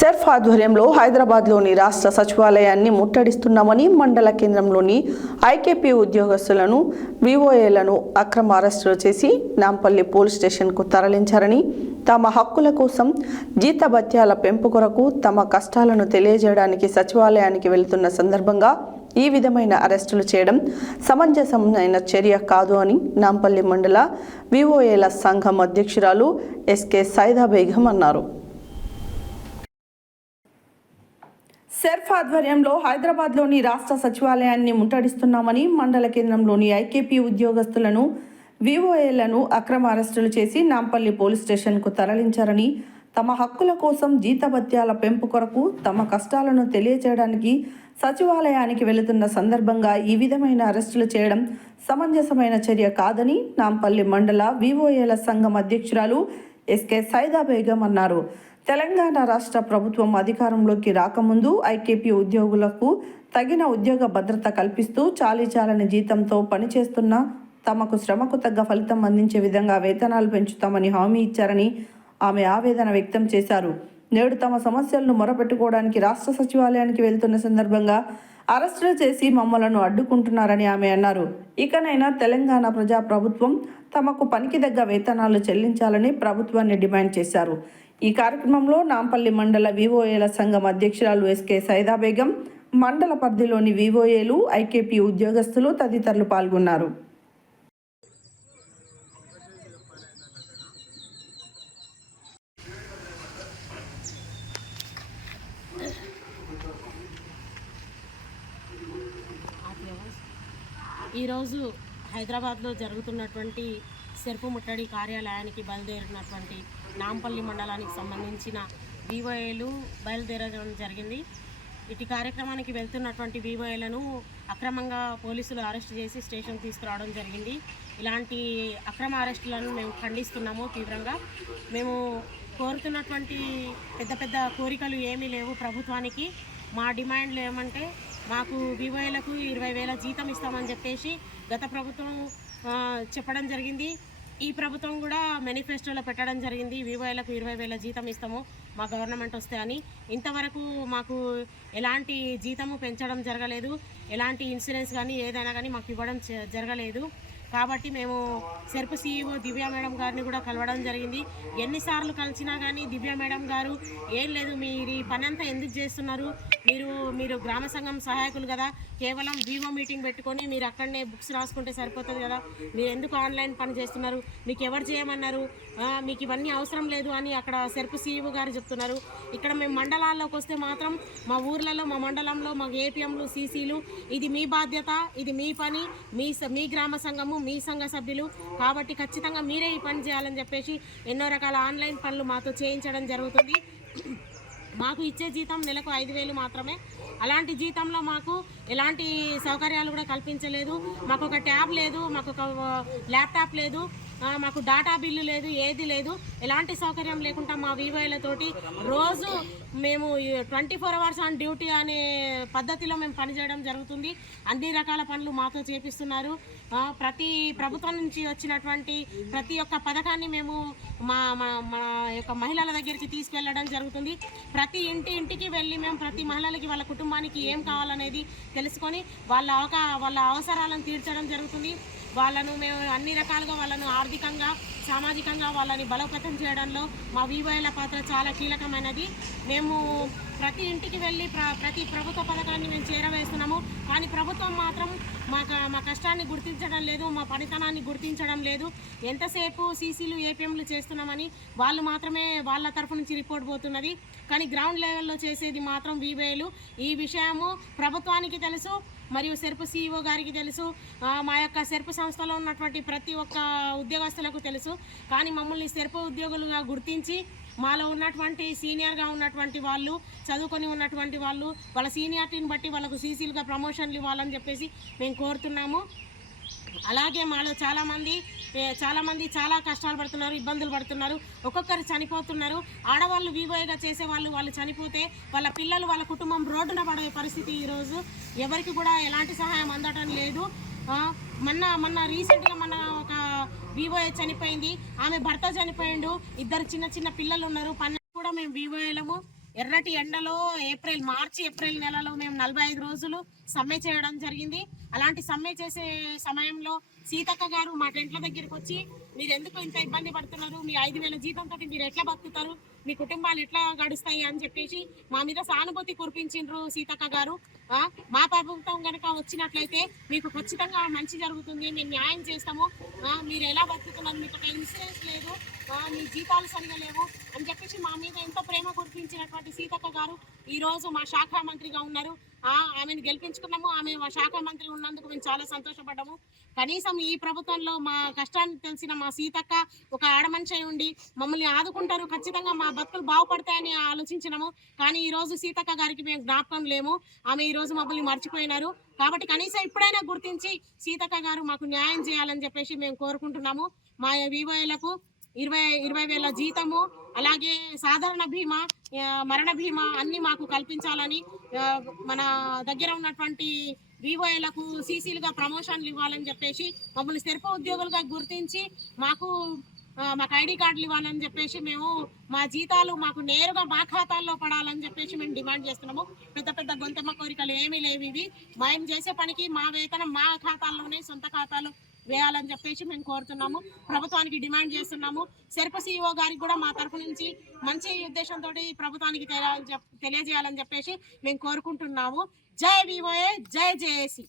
సెర్ఫ్ ఆధ్వర్యంలో హైదరాబాద్లోని రాష్ట్ర సచివాలయాన్ని ముట్టడిస్తున్నామని మండల కేంద్రంలోని ఐకేపీ ఉద్యోగస్తులను వివోఏలను అక్రమ అరెస్టులు చేసి నాంపల్లి పోలీస్ స్టేషన్కు తరలించారని తమ హక్కుల కోసం జీతభత్యాల పెంపు కొరకు తమ కష్టాలను తెలియజేయడానికి సచివాలయానికి వెళ్తున్న సందర్భంగా ఈ విధమైన అరెస్టులు చేయడం సమంజసమైన చర్య కాదు అని నాంపల్లి మండల వివోఏల సంఘం అధ్యక్షురాలు ఎస్కే సైదా బేగం అన్నారు. సెర్ఫ్ ఆధ్వర్యంలో హైదరాబాద్లోని రాష్ట్ర సచివాలయాన్ని ముట్టడిస్తున్నామని మండల కేంద్రంలోని ఐకేపీ ఉద్యోగస్తులను వివోఏలను అక్రమ అరెస్టులు చేసి నాంపల్లి పోలీస్ స్టేషన్కు తరలించారని తమ హక్కుల కోసం జీతభత్యాల పెంపు కొరకు తమ కష్టాలను తెలియచేయడానికి సచివాలయానికి వెళుతున్న సందర్భంగా ఈ విధమైన అరెస్టులు చేయడం సమంజసమైన చర్య కాదని నాంపల్లి మండల వివోఏల సంఘం అధ్యక్షురాలు ఎస్కే సైదా బేగం అన్నారు. తెలంగాణ రాష్ట్ర ప్రభుత్వం అధికారంలోకి రాకముందు ఐకేపీ ఉద్యోగులకు తగిన ఉద్యోగ భద్రత కల్పిస్తూ చాలీచాలని జీతంతో పనిచేస్తున్న తమకు శ్రమకు తగ్గ ఫలితం అందించే విధంగా వేతనాలు పెంచుతామని హామీ ఇచ్చారని ఆమె ఆవేదన వ్యక్తం చేశారు. నేడు తమ సమస్యలను మొరపెట్టుకోవడానికి రాష్ట్ర సచివాలయానికి వెళ్తున్న సందర్భంగా అరెస్టులు చేసి మమ్మలను అడ్డుకుంటున్నారని ఆమె అన్నారు. ఇకనైనా తెలంగాణ ప్రజా ప్రభుత్వం తమకు పనికి దగ్గ వేతనాలు చెల్లించాలని ప్రభుత్వాన్ని డిమాండ్ చేశారు. ఈ కార్యక్రమంలో నాంపల్లి మండల వివోఏల సంఘం అధ్యక్షురాలు ఎస్కే సైదా బేగం మండల పరిధిలోని వివోఏలు ఐకేపీ ఉద్యోగస్తులు తదితరులు పాల్గొన్నారు. ఈరోజు హైదరాబాద్లో జరుగుతున్నటువంటి సెర్పు ముట్టడి కార్యాలయానికి బయలుదేరినటువంటి నాంపల్లి మండలానికి సంబంధించిన వివోఏలు బయలుదేరడం జరిగింది. ఇటు కార్యక్రమానికి వెళ్తున్నటువంటి వివోఏలను అక్రమంగా పోలీసులు అరెస్ట్ చేసి స్టేషన్ తీసుకురావడం జరిగింది. ఇలాంటి అక్రమ అరెస్టులను మేము ఖండిస్తున్నాము తీవ్రంగా. మేము కోరుతున్నటువంటి పెద్ద పెద్ద కోరికలు ఏమీ లేవు ప్రభుత్వానికి. మా డిమాండ్లు ఏమంటే మాకు వివోఏలకు ఇరవై వేల జీతం ఇస్తామని చెప్పేసి గత ప్రభుత్వం చెప్పడం జరిగింది. ఈ ప్రభుత్వం కూడా మేనిఫెస్టోలో పెట్టడం జరిగింది. వివోఏలకు ఇరవై వేల జీతం ఇస్తాము మా గవర్నమెంట్ వస్తే అని. ఇంతవరకు మాకు ఎలాంటి జీతము పెంచడం జరగలేదు. ఎలాంటి ఇన్సూరెన్స్ కానీ ఏదైనా కానీ మాకు ఇవ్వడం జ- జరగలేదు. కాబట్టి మేము సెర్పు సీఈఓ దివ్య మేడం గారిని కూడా కలవడం జరిగింది. ఎన్నిసార్లు కలిసినా కానీ దివ్య మేడం గారు ఏం లేదు మీరు ఈ పని అంతా ఎందుకు చేస్తున్నారు? మీరు మీరు గ్రామ సంఘం సహాయకులు కదా కేవలం వివో మీటింగ్ పెట్టుకొని మీరు అక్కడనే బుక్స్ రాసుకుంటే సరిపోతుంది కదా. మీరు ఎందుకు ఆన్లైన్ పని చేస్తున్నారు? మీకు ఎవరు చేయమన్నారు? మీకు ఇవన్నీ అవసరం లేదు అని అక్కడ సెర్పు సీఈఓ గారు చెప్తున్నారు. ఇక్కడ మేము మండలాల్లోకి వస్తే మాత్రం మా ఊర్లలో మా మండలంలో మా ఏపీఎంలు సీసీలు ఇది మీ బాధ్యత ఇది మీ పని మీ స- మీ గ్రామ సంఘము మీ సంఘ సభ్యులు. కాబట్టి ఖచ్చితంగా మీరే ఈ పని చేయాలని చెప్పేసి ఎన్నో రకాల ఆన్లైన్ పనులు మాతో చేయించడం జరుగుతుంది. మాకు ఇచ్చే జీతం నెలకు ఐదు వేలు మాత్రమే. అలాంటి జీతంలో మాకు ఎలాంటి సౌకర్యాలు కూడా కల్పించలేదు. మాకు ఒక ట్యాబ్ లేదు మాకు ఒక ల్యాప్టాప్ లేదు. మాకు డాటా బిల్లు లేదు ఏది లేదు. ఎలాంటి సౌకర్యం లేకుండా మా వివోలతోటి రోజు మేము twenty four hours on duty అనే పద్ధతిలో మేము పనిచేయడం జరుగుతుంది. అన్ని రకాల పనులు మాతో చేపిస్తున్నారు. ప్రతి ప్రభుత్వం నుంచి వచ్చినటువంటి ప్రతి ఒక్క పథకాన్ని మేము మా మా మా యొక్క మహిళల దగ్గరికి తీసుకెళ్ళడం జరుగుతుంది. ప్రతి ఇంటి ఇంటికి వెళ్ళి మేము ప్రతి మహిళలకి వాళ్ళ కుటుంబానికి ఏం కావాలనేది తెలుసుకొని వాళ్ళ అవకా వాళ్ళ అవసరాలను తీర్చడం జరుగుతుంది. వాళ్ళను మేము అన్ని రకాలుగా వాళ్ళను ఆర్థికంగా సామాజికంగా వాళ్ళని బలోపేతం చేయడంలో మా వివోఎల పాత్ర చాలా కీలకమైనది. మేము ప్రతి ఇంటికి వెళ్ళి ప్ర ప్రతి ప్రభుత్వ పథకాన్ని మేము చేరవేస్తున్నాము. కానీ ప్రభుత్వం మాత్రం మా మా కష్టాన్ని గుర్తించడం లేదు మా పనితనాన్ని గుర్తించడం లేదు. ఎంతసేపు సీసీలు ఏపీఎంలు చేస్తున్నామని వాళ్ళు మాత్రమే వాళ్ళ తరఫు నుంచి రిపోర్ట్ పోతున్నది. కానీ గ్రౌండ్ లెవెల్లో చేసేది మాత్రం వివేలు ఈ విషయము ప్రభుత్వానికి తెలుసు. మరియు సెర్పు సీఈఓ గారికి తెలుసు. మా యొక్క సెర్పు సంస్థలో ఉన్నటువంటి ప్రతి ఒక్క ఉద్యోగస్తులకు తెలుసు. కానీ మమ్మల్ని సెర్పు ఉద్యోగులుగా గుర్తించి మాలో ఉన్నటువంటి సీనియర్గా ఉన్నటువంటి వాళ్ళు చదువుకొని ఉన్నటువంటి వాళ్ళు వాళ్ళ సీనియారిటీని బట్టి వాళ్ళకు సీసీలుగా ప్రమోషన్లు ఇవ్వాలని చెప్పేసి మేము కోరుతున్నాము. అలాగే మాలో చాలామంది చాలామంది చాలా కష్టాలు పడుతున్నారు ఇబ్బందులు పడుతున్నారు ఒక్కొక్కరు చనిపోతున్నారు. ఆడవాళ్ళు వివోగా చేసే వాళ్ళు వాళ్ళు చనిపోతే వాళ్ళ పిల్లలు వాళ్ళ కుటుంబం రోడ్డున పడే పరిస్థితి ఈరోజు. ఎవరికి కూడా ఎలాంటి సహాయం అందటం లేదు. మొన్న మొన్న రీసెంట్గా మన ఒక వివోఏ చనిపోయింది. ఆమె భర్త చనిపోయిండు. ఇద్దరు చిన్న చిన్న పిల్లలు ఉన్నారు. పన్నెండు కూడా మేము వివోఏలము ఎర్రటి ఎండలో ఏప్రిల్ మార్చి ఏప్రిల్ నెలలో మేము నలభై ఐదు రోజులు సమ్మె చేయడం జరిగింది. అలాంటి సమ్మె చేసే సమయంలో సీతక్క గారు మా టెంట్ల దగ్గరికి వచ్చి మీరు ఎందుకు ఇంత ఇబ్బంది పడుతున్నారు? మీ ఐదు వేల జీతంతో మీరు ఎట్లా బతుకుతారు? మీ కుటుంబాలు ఎట్లా గడుస్తాయి? అని చెప్పేసి మా మీద సానుభూతి కురిపించిండ్రు సీతక్క గారు. మా ప్రభుత్వం కనుక వచ్చినట్లయితే మీకు ఖచ్చితంగా మంచి జరుగుతుంది. మేము న్యాయం చేస్తాము. మీరు ఎలా బతుకుతున్నారు? మీకు ఒక ఇన్సూరెన్స్ లేదు. మీ జీతాలు సరిగా లేవు అని చెప్పేసి మా మీద ఎంతో ప్రేమ కురిపించినటువంటి సీతక్క గారు. ఈరోజు మా శాఖ మంత్రిగా ఉన్నారు. ఆమెను గెలిపించుకున్నాము. ఆమె మా శాఖ మంత్రి ఉన్నందుకు మేము చాలా సంతోషపడ్డాము. కనీసం ఈ ప్రభుత్వంలో మా కష్టాన్ని తెలిసిన మా సీతక్క ఒక ఆడమనిషి అయి ఉండి మమ్మల్ని ఆదుకుంటారు. ఖచ్చితంగా మా బతుకులు బాగుపడతాయని ఆలోచించినాము. కానీ ఈ రోజు సీతక్క గారికి మేము జ్ఞాపకం లేము. ఆమె ఈ రోజు మమ్మల్ని మర్చిపోయినారు. కాబట్టి కనీసం ఇప్పుడైనా గుర్తించి సీతక్క గారు మాకు న్యాయం చేయాలని చెప్పేసి మేము కోరుకుంటున్నాము. మా వివోఏలకు ఇరవై ఇరవై వేల జీతము అలాగే సాధారణ బీమా మరణ బీమా అన్ని మాకు కల్పించాలని మన దగ్గర ఉన్నటువంటి వివోఏలకు సీసీలుగా ప్రమోషన్లు ఇవ్వాలని చెప్పేసి మమ్మల్ని స్థిరప ఉద్యోగులుగా గుర్తించి మాకు మాకు ఐడి కార్డులు ఇవ్వాలని చెప్పేసి మేము మా జీతాలు మాకు నేరుగా మా ఖాతాల్లో పడాలని చెప్పేసి మేము డిమాండ్ చేస్తున్నాము. పెద్ద పెద్ద గొంతమ్మ కోరికలు ఏమీ లేవు ఇవి. మేము చేసే పనికి మా వేతనం మా ఖాతాల్లోనే సొంత ఖాతాలో వేయాలని చెప్పేసి మేము కోరుతున్నాము. ప్రభుత్వానికి డిమాండ్ చేస్తున్నాము. సెర్ప సిఇఓ గారికి కూడా మా తరఫు నుంచి మంచి ఉద్దేశంతో ప్రభుత్వానికి తెలియాలని తెలియజేయాలని చెప్పేసి మేము కోరుకుంటున్నాము. జై వివోఏ జై జేఏసీ.